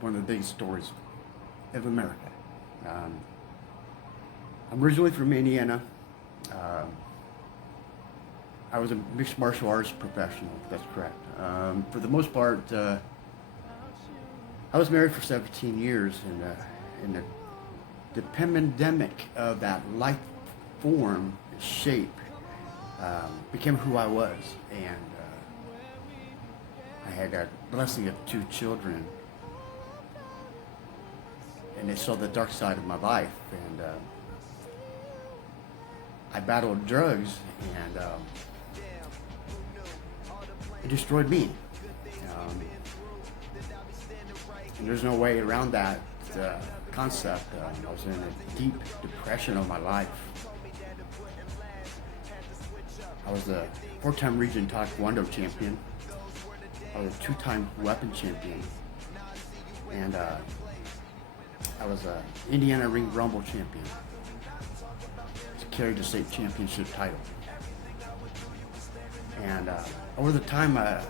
one of the biggest stories of America. Um, I'm originally from Indiana. Um, I was a mixed martial arts professional, if that's correct. For the most part, I was married for 17 years, and the pandemic of that life form, shape, became who I was. And I had a blessing of 2 children, and they saw the dark side of my life. And I battled drugs, and it destroyed me. Um, and there's no way around that concept. I was in a deep depression of my life. I was a 4-time region Taekwondo champion. I was a 2-time weapon champion. And I was a Indiana Ring Rumble champion. Carried the state championship title. And over the time, it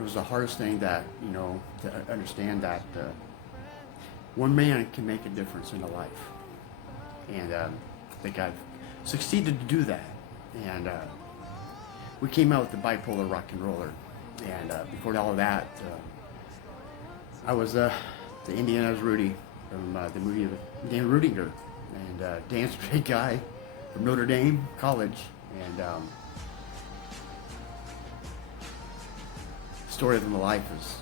was the hardest thing that, to understand that one man can make a difference in a life. And I think I've succeeded to do that. And we came out with the bipolar rock and roller. And before all of that, I was the Indiana's Rudy from the movie Dan Rudiger, and Dan's a great guy from Notre Dame College. And the story of my life is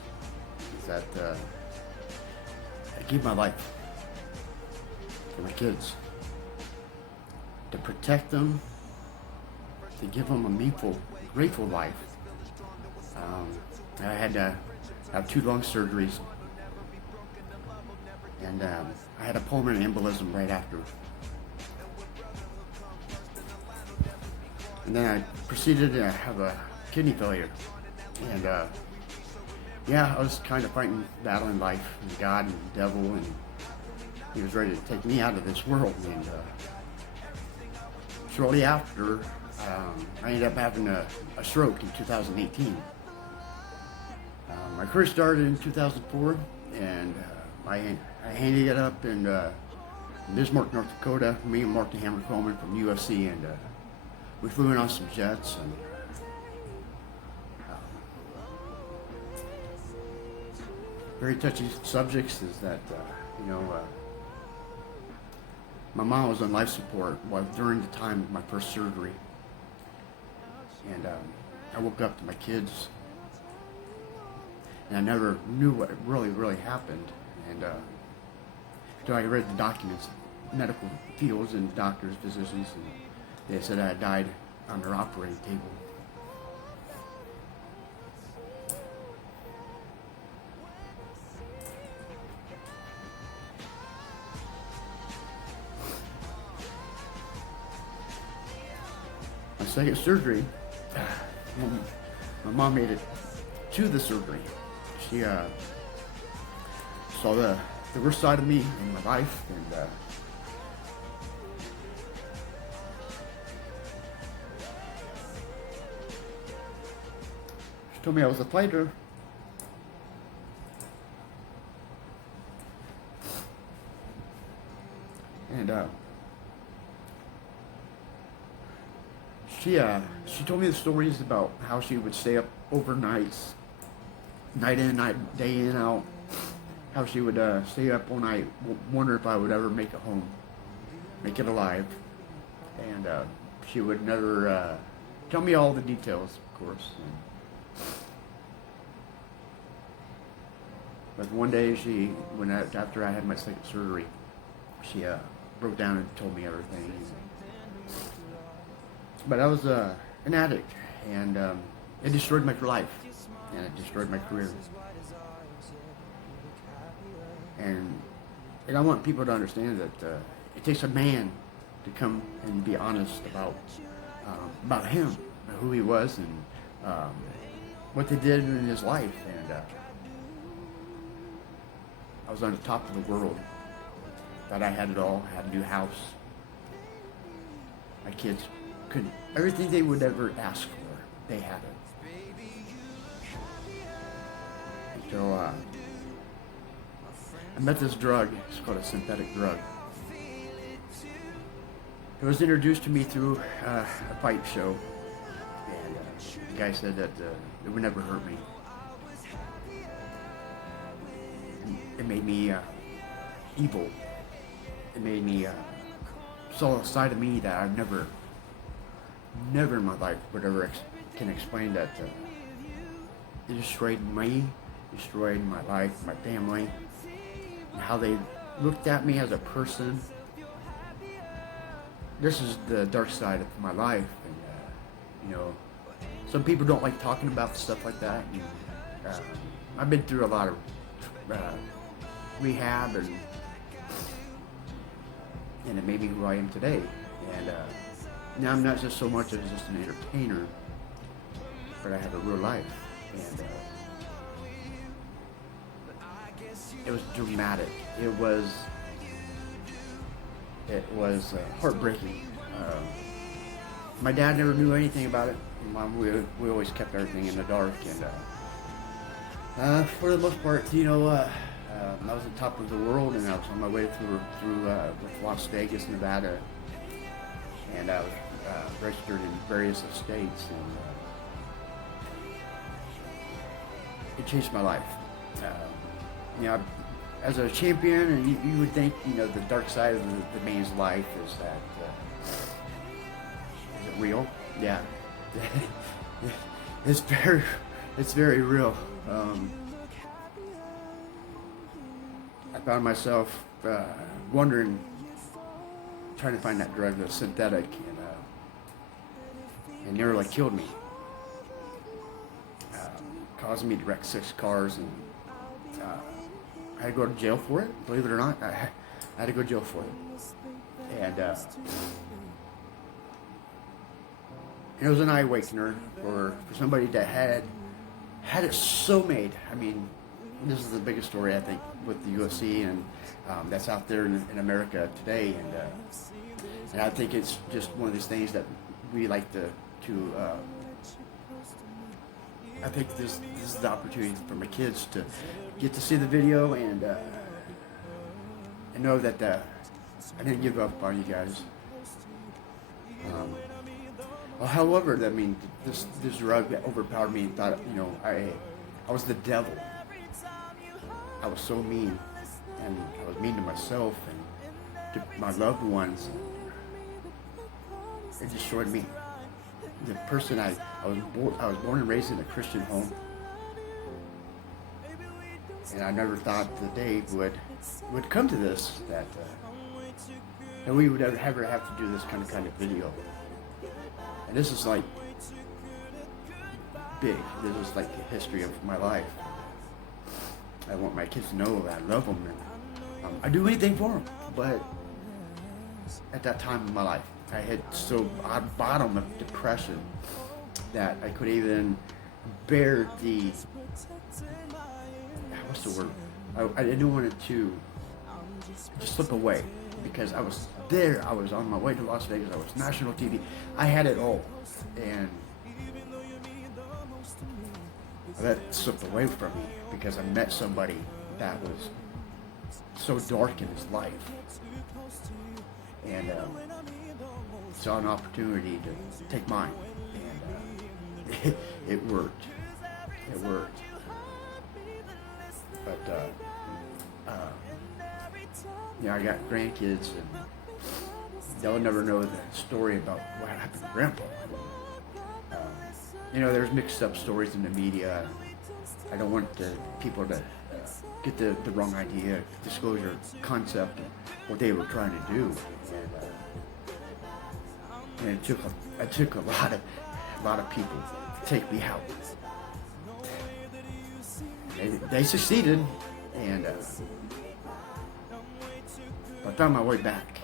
that I gave my life for my kids, to protect them, to give them a meaningful, grateful life. I had to have 2 lung surgeries, and I had a pulmonary embolism right after. And then I proceeded to have a kidney failure. And I was kind of fighting, battling life and God and the devil, and he was ready to take me out of this world. And shortly after, I ended up having a stroke in 2018. My career started in 2004, and I handed it up in Bismarck, North Dakota. Me and Mark the Hammer Coleman from UFC, and we flew in on some jets. And very touchy subjects is that my mom was on life support during the time of my first surgery, and I woke up to my kids, and I never knew what really happened. And so I read the documents, medical fields and doctors, physicians, and they said I died on their operating table. My second surgery, my mom made it to the surgery. She saw the worst side of me in my life, and she told me I was a fighter. And she told me the stories about how she would stay up overnights, night in, day in, out. How she would stay up all night, wonder if I would ever make it home, make it alive. And she would never tell me all the details, of course. But one day, after I had my second surgery, she broke down and told me everything. But I was an addict, and it destroyed my life, and it destroyed my career. And I want people to understand that it takes a man to come and be honest about him, who he was, and what they did in his life. And I was on the top of the world. Thought I had it all. Had a new house. My kids couldn't. Everything they would ever ask for, they had it. So I met this drug. It's called a synthetic drug. It was introduced to me through a fight show, and the guy said that it would never hurt me. It made me evil. It made me saw a side of me that I've never in my life would ever can explain. That it destroyed me, destroyed my life, my family, and how they looked at me as a person. This is the dark side of my life, and some people don't like talking about stuff like that. And, I've been through a lot of rehab, and it made me who I am today. And now I'm not just so much as just an entertainer, but I have a real life. And it was dramatic. It was heartbreaking. My dad never knew anything about it. Mom, we always kept everything in the dark, and for the most part, I was on top of the world, and I was on my way through with Las Vegas, Nevada, and I was registered in various states, and it changed my life. As a champion, and you would think, the dark side of the man's life is that, is it real? Yeah. It's very real. I found myself wondering, trying to find that drug that's synthetic, and nearly killed me. Causing me to wreck 6 cars, and I had to go to jail for it. Believe it or not, I had to go to jail for it. And it was an eye-awakener for somebody that had it so made. I mean, this is the biggest story, I think, with the UFC, and that's out there in America today. And I think it's just one of these things that we like to I think this is the opportunity for my kids to get to see the video and know that I didn't give up on you guys. Well, however, I mean, this drug that overpowered me and thought, I was the devil. I was so mean, and I was mean to myself and to my loved ones. It destroyed me. The person I was born and raised in a Christian home, and I never thought the day would come to this, that we would ever have to do this kind of video. And this is like big. This is like the history of my life. I want my kids to know that I love them, and I do anything for them. But at that time in my life, I had so bottom of depression that I couldn't even bear the, what's the word? I didn't want it to just slip away, because I was there. I was on my way to Las Vegas. I was national TV. I had it all, and I let it slip away from me because I met somebody that was so dark in his life, and saw an opportunity to take mine, and it worked. It worked. But I got grandkids, and they'll never know the story about what happened to Grandpa. There's mixed up stories in the media. I don't want people to get the wrong idea, disclosure concept of what they were trying to do. And it took a lot of people to take me out. They succeeded, and I found my way back.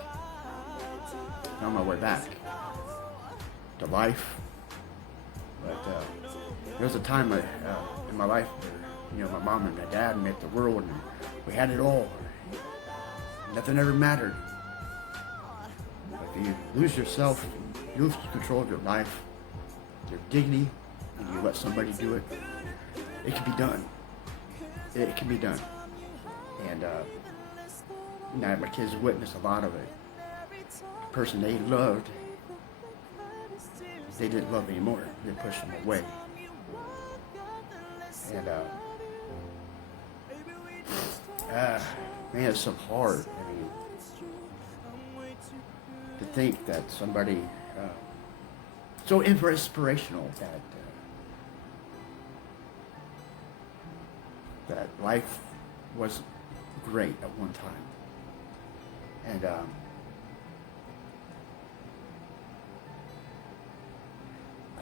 To life. But there was a time in my life where, my mom and my dad met the world, and we had it all. Nothing ever mattered. But if you lose yourself, you lose control of your life, your dignity, and you let somebody do it, it can be done. it can be done. And now my kids witness a lot of it. The person they loved, they didn't love anymore. They pushed them away. And man, it's so hard. I mean, to think that somebody so inspirational that life was great at one time. And I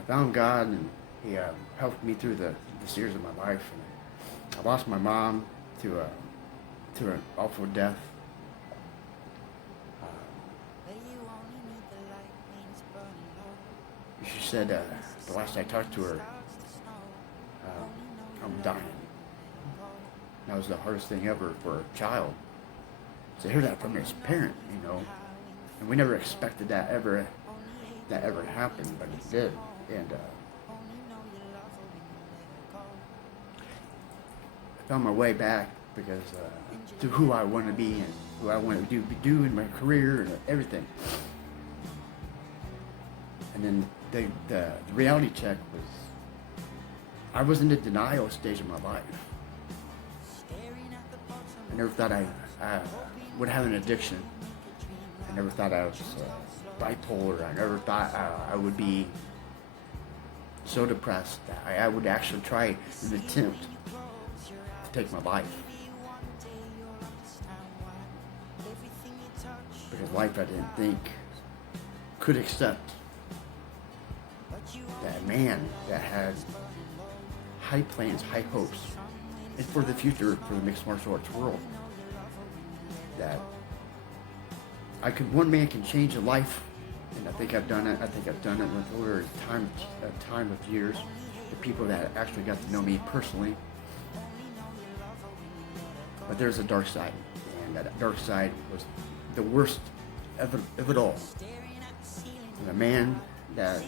found God, and He helped me through the years of my life. And I lost my mom to an awful death. She said the last I talked to her, I'm dying. That was the hardest thing ever for a child to hear that from his parent, you know. And we never expected that ever happened, but it did. And I found my way back because to who I want to be and who I want to do in my career and everything. And then the reality check was, I was in the denial stage of my life. I never thought I would have an addiction. I never thought I was bipolar. I never thought I would be so depressed that I would actually try an attempt to take my life. Because life I didn't think could accept that man that had high plans, high hopes, and for the future for the mixed martial arts world. That one man can change a life, and I think I've done it. I think I've done it with over a time of years. The people that actually got to know me personally. But there's a dark side, and that dark side was the worst of it all. And a man that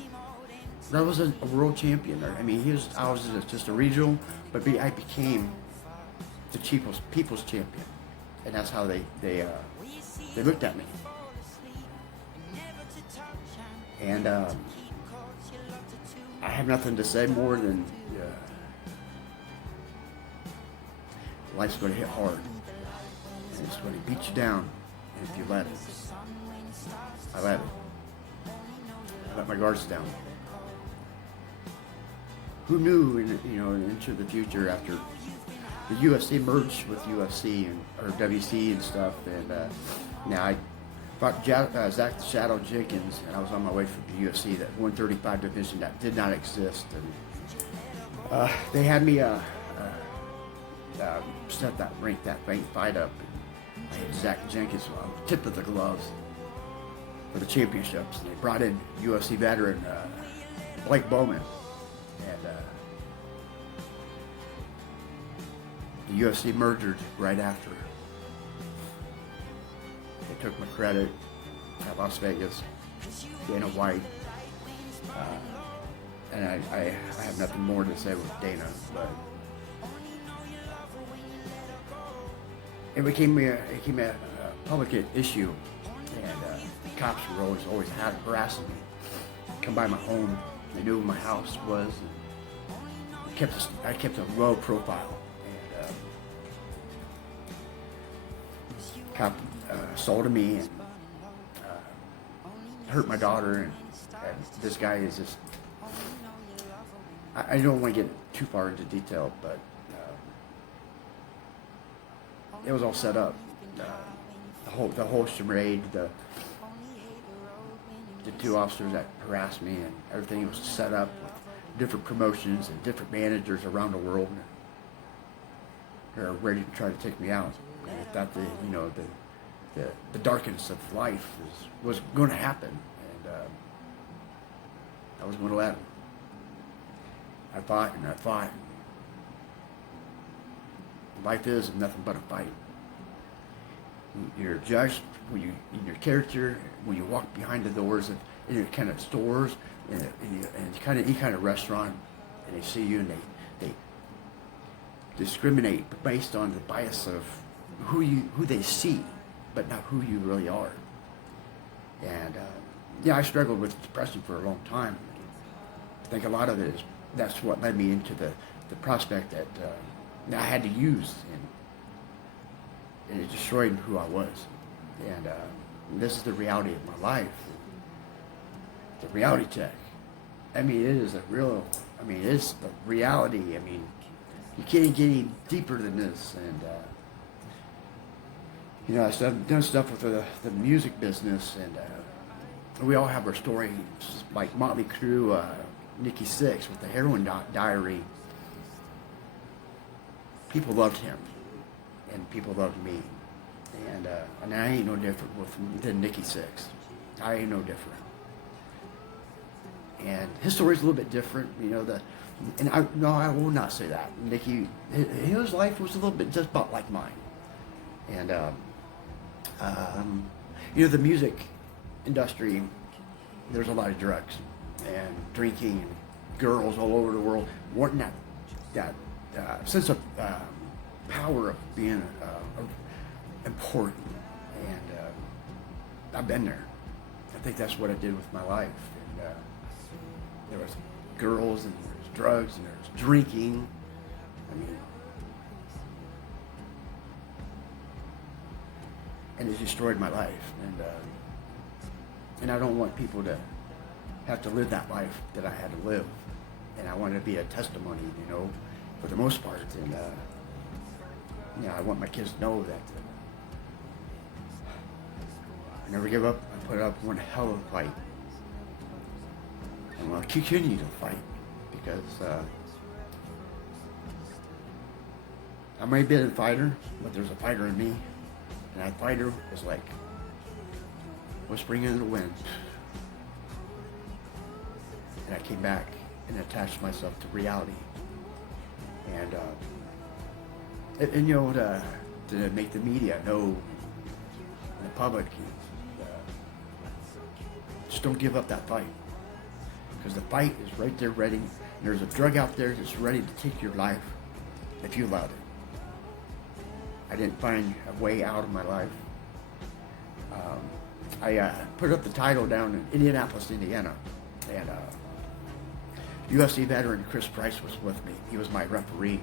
was a world champion. I mean, I was just a regional, but I became the people's champion, and that's how they looked at me. And I have nothing to say more than life's going to hit hard, and it's going to beat you down. And if you let it, I let it. I let my guards down. Who knew, into the future after the UFC merged with UFC or WC and stuff, and now I fought Zach the Shadow Jenkins, and I was on my way for the UFC, that 135 division that did not exist, and they had me set that fight up. I had Zach Jenkins on the tip of the gloves for the championships, and they brought in UFC veteran Blake Bowman. The UFC merged right after. They took my credit at Las Vegas, Dana White, and I have nothing more to say with Dana, but it became a public issue, and cops were always harassing me. Come by my home, they knew where my house was, and I kept a low profile. Cop assaulted me and hurt my daughter, and this guy is just, I don't want to get too far into detail, but it was all set up. The whole charade, the two officers that harassed me, and everything was set up with different promotions and different managers around the world. They're ready to try to take me out. And I thought the darkness of life was going to happen, and I was going to let them. I fought and I fought. Life is nothing but a fight. You're judged in your character when you walk behind the doors of any kind of stores and any kind of restaurant, and they see you and they discriminate based on the bias of who they see, but not who you really are. And I struggled with depression for a long time. I think a lot of it is that's what led me into the prospect that I had to use, and it destroyed who I was. And this is the reality of my life. The reality check. I mean, it is it's the reality. I mean, you can't get any deeper than this. And I've done stuff with the music business, and we all have our stories. Like Motley Crue, Nikki Sixx with the Heroin Diary. People loved him, and people loved me, and I ain't no different than Nikki Sixx. I ain't no different. And his story's a little bit different, I will not say that. Nikki, his life was a little bit just about like mine. And, the music industry, there's a lot of drugs and drinking and girls all over the world wanting that sense of power of being important. And I've been there. I think that's what I did with my life. And, there was girls, and there was drugs, and there was drinking. And it destroyed my life. And I don't want people to have to live that life that I had to live. And I want to be a testimony, for the most part. And I want my kids to know that I never give up. I put up one hell of a fight. I'm going to continue to fight, because I may be a fighter, but there's a fighter in me. And that fighter is like whispering in the wind. And I came back and attached myself to reality. And to make the media know, and the public, just don't give up that fight. Because the fight is right there ready. And there's a drug out there that's ready to take your life if you allowed it. I didn't find a way out of my life. I put up the title down in Indianapolis, Indiana. And UFC veteran Chris Price was with me. He was my referee.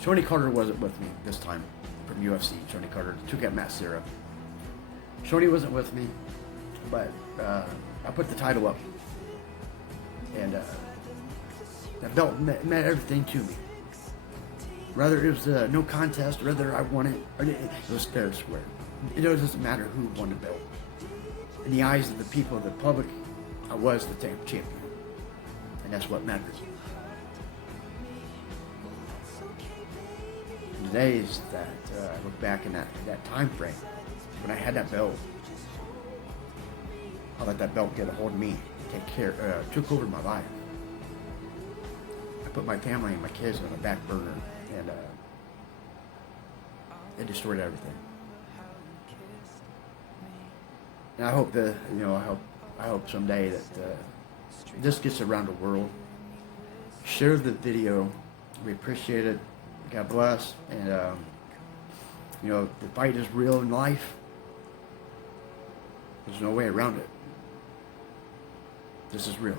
Tony Carter wasn't with me this time from UFC. Tony Carter took out Matt Serra. Shoney wasn't with me, but I put the title up, and that belt meant everything to me. Whether it was no contest, whether I won it, or it was fair and square. It doesn't matter who won the belt. In the eyes of the people, the public, I was the champion, and that's what matters. And the days that I look back in that time frame when I had that belt, I let that belt get a hold of me, took over my life. I put my family and my kids on the back burner, and it destroyed everything. And I hope I hope someday that this gets around the world. Share the video. We appreciate it. God bless. And the fight is real in life. There's no way around it. This is real.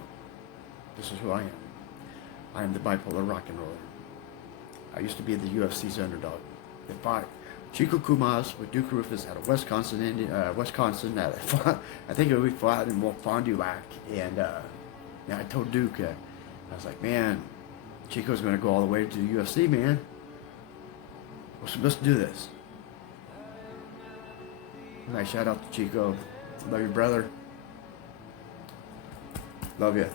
This is who I am. I am the bipolar rock and roller. I used to be the UFC's underdog. They fought Chico Kumas with Duke Rufus out of Wisconsin. I think we fought in Fond du Lac. And I told Duke, I was like, man, Chico's going to go all the way to the UFC, man. Let's do this. Nice shout out to Chico. Love you, brother. Love you.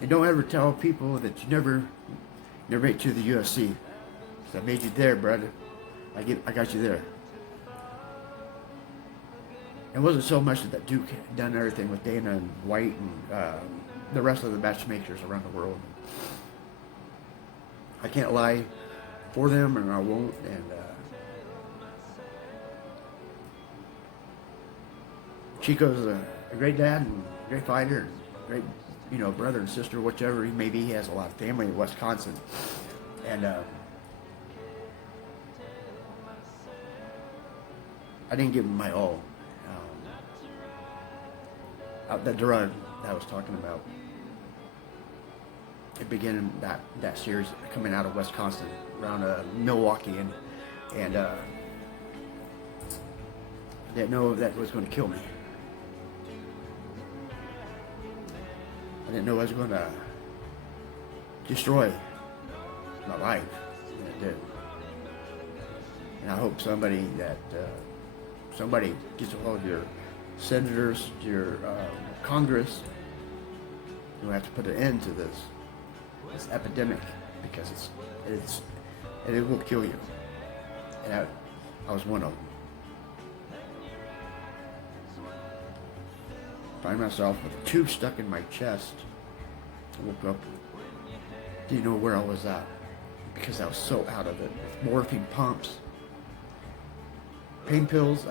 And don't ever tell people that you never made it to the UFC. I made you there, brother. I got you there. It wasn't so much that Duke had done everything with Dana and White and the rest of the matchmakers around the world. I can't lie for them, and I won't. And Chico's a great dad and a great fighter, and great brother and sister, whichever. Maybe he has a lot of family in Wisconsin, and I didn't give him my all. That drug that I was talking about, it began that series coming out of Wisconsin, around Milwaukee, and I didn't know that it was going to kill me. I didn't know it was going to destroy my life, and it did. And I hope somebody gets a hold of your senators, your Congress, who have to put an end to this epidemic, because it will kill you. And I was one of them. Find myself with a tube stuck in my chest. I woke up, didn't know where I was at, because I was so out of it. With morphine pumps, pain pills,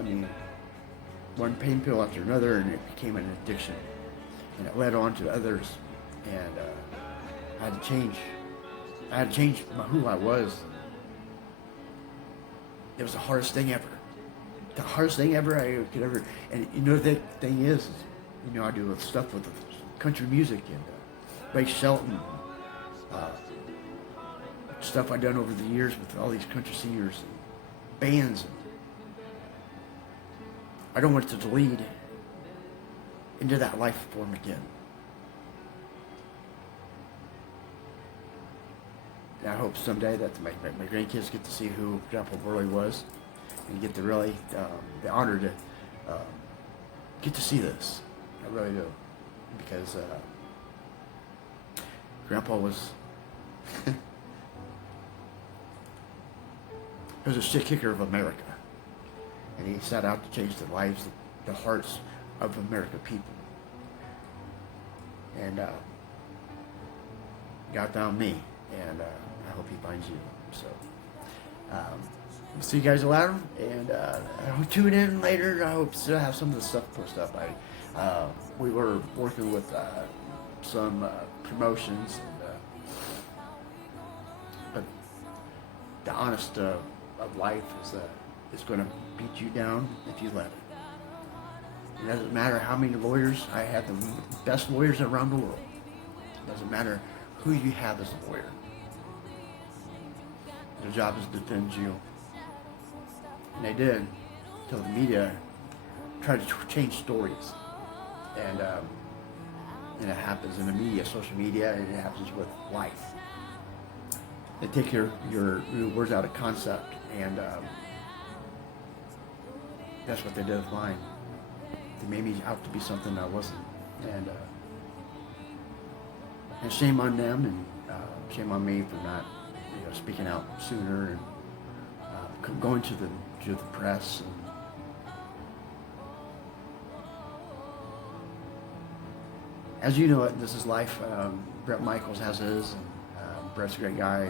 one pain pill after another, and it became an addiction. And it led on to others, and I had to change. I had to change who I was. It was the hardest thing ever. The hardest thing ever I could ever. And the thing is, I do stuff with country music and Ray Shelton, stuff I've done over the years with all these country singers and bands. I don't want it to lead into that life form again. And I hope someday that my grandkids get to see who Grandpa really was, and get to really the honor to get to see this. I really do, because Grandpa was he was a shit kicker of America. And he set out to change the lives, the hearts of American people. And God found me, and I hope he finds you. So, we'll see you guys later, and I'll tune in later. I hope to have some of the stuff pushed up. We were working with some promotions, but the honest of life is going to beat you down if you let it. It doesn't matter how many lawyers. I have the best lawyers around the world. It doesn't matter who you have as a lawyer. Their job is to defend you. And they did, until the media tried to change stories. And it happens in the media, social media, and it happens with life. They take your words out of concept, and that's what they did with mine. They made me out to be something I wasn't, and shame on them, and shame on me for not, speaking out sooner, and going to the press. And as you know, this is life. Brett Michaels has his, and Brett's a great guy.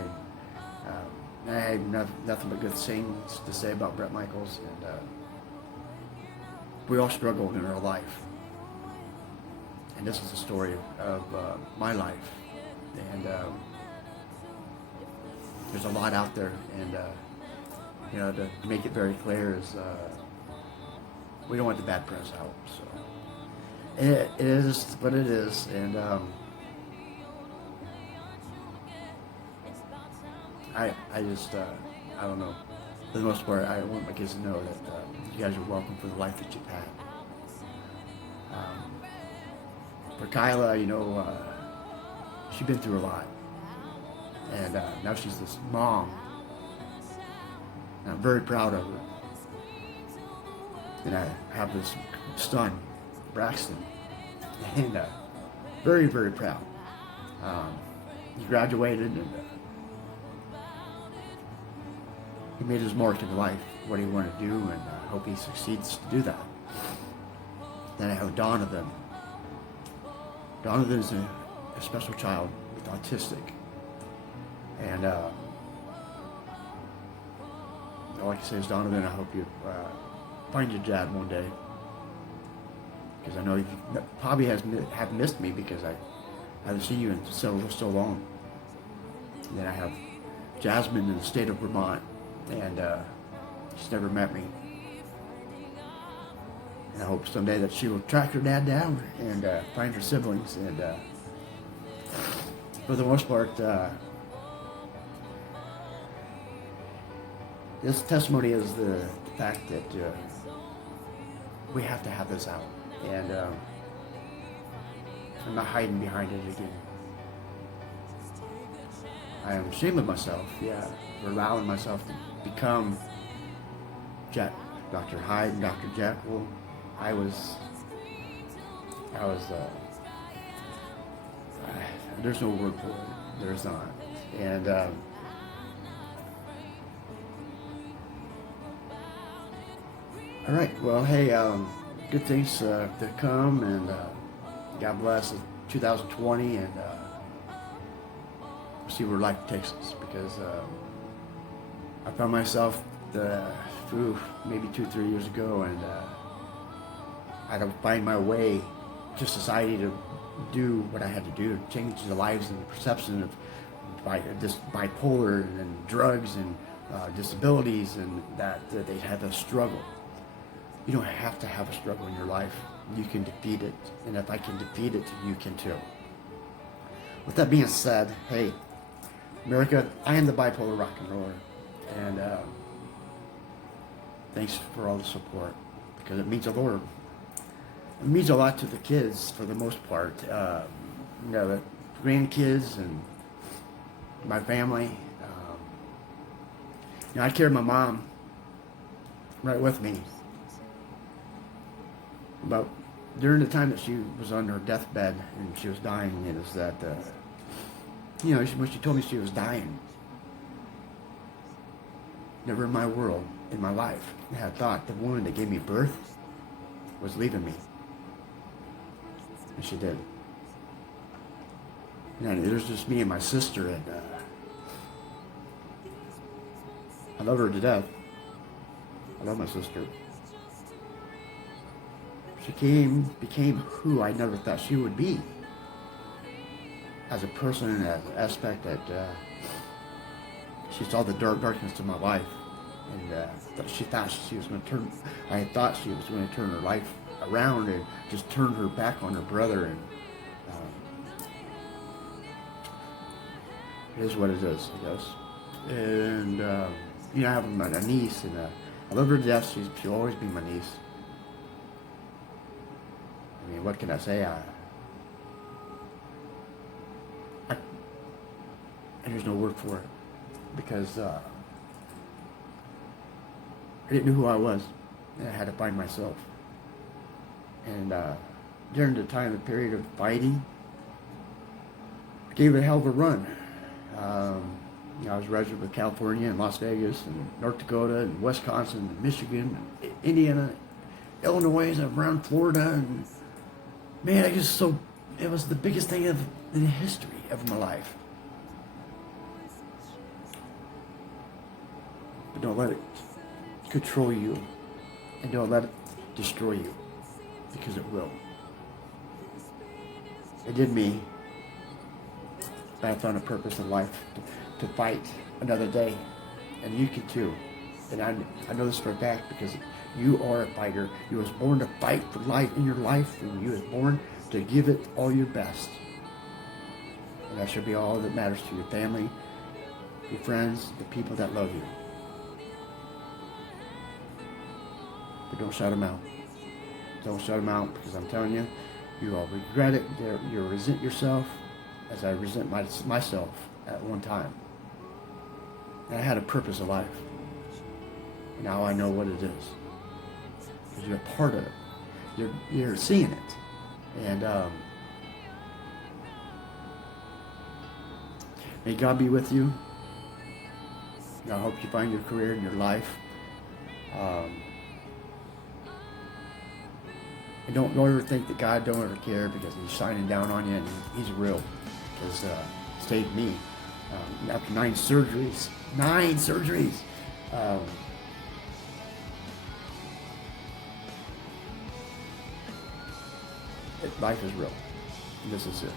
And I had nothing but good things to say about Brett Michaels, and we all struggle in our life. And this is the story of my life. And there's a lot out there, and to make it very clear is we don't want the bad press out. So it is what it is, and I just I don't know. For the most part, I want my kids to know that you guys are welcome for the life that you've had. For Kyla, she's been through a lot, and now she's this mom, and I'm very proud of her. And I have this son, Braxton, and very, very proud. He graduated, and he made his mark in life, what he wanted to do, and I hope he succeeds to do that. Then I have Donovan. Donovan is a special child with autistic, and all I can say is, Donovan, I hope you find your dad one day, because I know you probably have missed me, because I haven't seen you in so long. And then I have Jasmine in the state of Vermont, and she's never met me. And I hope someday that she will track her dad down and find her siblings. And for the most part, this testimony is the fact that we have to have this out. And I'm not hiding behind it again. I am ashamed of myself, for allowing myself to become Dr. Hyde and Dr. Jekyll. There's no word for it. There's not. And all right, well, hey, good things to come, and God bless 2020, and we'll see where life takes us, because I found myself maybe 2-3 years ago, and I don't find my way to society to do what I had to do to change the lives and the perception of this bipolar and drugs and disabilities, and that they had a struggle. You don't have to have a struggle in your life. You can defeat it, and if I can defeat it, you can too. With that being said, hey, America, I am the bipolar rock and roller, and thanks for all the support, because it means a lot. It means a lot to the kids for the most part. The grandkids and my family. I carried my mom right with me. But during the time that she was on her deathbed and she was dying, it was that, when she told me she was dying, never in my world, in my life, I had thought the woman that gave me birth was leaving me. And she did. And it was just me and my sister, and I love her to death. I love my sister. She became who I never thought she would be. As a person, and as an aspect that she saw the darkness of my life, and I thought she was going to turn her life around and just turn her back on her brother, and it is what it is, I guess. And I have a niece, and I love her to death. She'll always be my niece. I mean, what can I say? There's no word for it, because I didn't know who I was, and I had to find myself. And during the period of fighting, I gave it a hell of a run. I was registered with California and Las Vegas and North Dakota and Wisconsin and Michigan and Indiana, Illinois, and around Florida, and man, it was the biggest thing in the history of my life. But don't let it control you, and don't let it destroy you, because it will. It did me, but I found a purpose in life to fight another day, and you can too. And I know this for a fact, because you are a fighter. You was born to fight for life in your life, and you was born to give it all your best. And that should be all that matters to your family, your friends, the people that love you. But don't shut them out. Don't shut them out, because I'm telling you, you will regret it. You'll resent yourself, as I resent myself at one time. And I had a purpose of life. Now I know what it is. Because you're a part of it. You're seeing it. And may God be with you. I hope you find your career and your life. And don't ever think that God don't ever care, because He's shining down on you, and He's real. Because He saved me after 9 surgeries. 9 surgeries. Life is real. This is it.